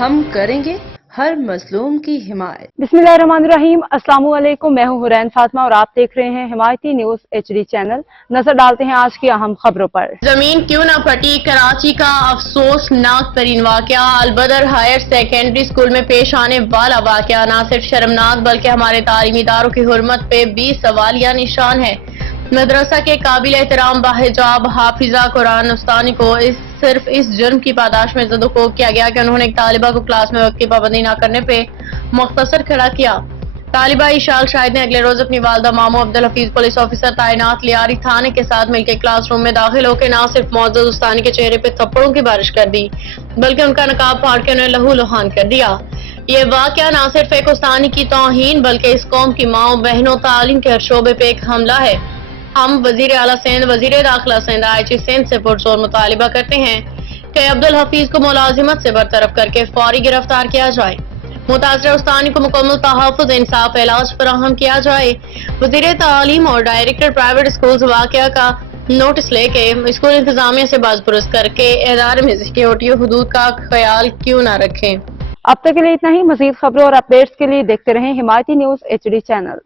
ہم کریں گے ہر مظلوم کی حمایت۔ बिस्मिल्लाहिर्रहमानिर्रहीम। अस्सलाम वालेकुम। मैं हूं हुरैन फातिमा और आप देख रहे हैं हिमायती न्यूज HD चैनल। नजर डालते हैं आज की अहम खबरों पर। जमीन क्यों न फटी, कराची का अफसोसनाक तरीन वाकया। अलबदर हायर सेकेंडरी स्कूल में पेश आने वाला वाकया न सिर्फ शर्मनाक बल्कि हमारे तालीमी इदारों की हुर्मत पे भी सवालिया निशान है। मदरसा के काबिल एहतराम बाहिजाब हाफिजा कुरान उस्तानी को सिर्फ इस जुर्म की पादाश में ज़दोकोब किया गया कि उन्होंने एक तालिबा को क्लास में वक्त की पाबंदी न करने पे मुख्तसर खड़ा किया। तालिबा इशाल शाहिद ने अगले रोज अपनी वालदा मामू अब्दुल हफीज पुलिस ऑफिसर तैनात लियारी थाने के साथ मिलकर क्लासरूम में दाखिल होकर न सिर्फ मौजूद उस्तानी के चेहरे पे थप्पड़ों की बारिश कर दी बल्कि उनका नकाब फाड़ के उन्हें लहू लुहान कर दिया। ये वाकया न सिर्फ एक उस्तानी की तौहीन बल्कि इस कौम की माओ बहनों तालीम के हर शोबे पे एक हमला है। हम वजीर आला सिंध, वजीर दाखिला सिंध, IG सिंध से पुरजोर मुतालिबा करते हैं कि अब्दुल हफीज को मुलाजिमत से बरतरफ करके फौरी गिरफ्तार किया जाए। मुतासरा उस्तानी को मुकम्मल तहफ़्फ़ुज़, इंसाफ, इलाज फराहम किया जाए। वज़ीर तालीम और डायरेक्टर प्राइवेट स्कूल्स वाक़या का नोटिस लेके स्कूल इंतजामिया से बाज़पुरस करके इदारे में सिक्योरिटी हुदूद का ख्याल क्यों न रखें। अब तक के लिए इतना ही। मज़ीद खबरों और अपडेट्स के लिए देखते रहें हिमायती न्यूज HD चैनल।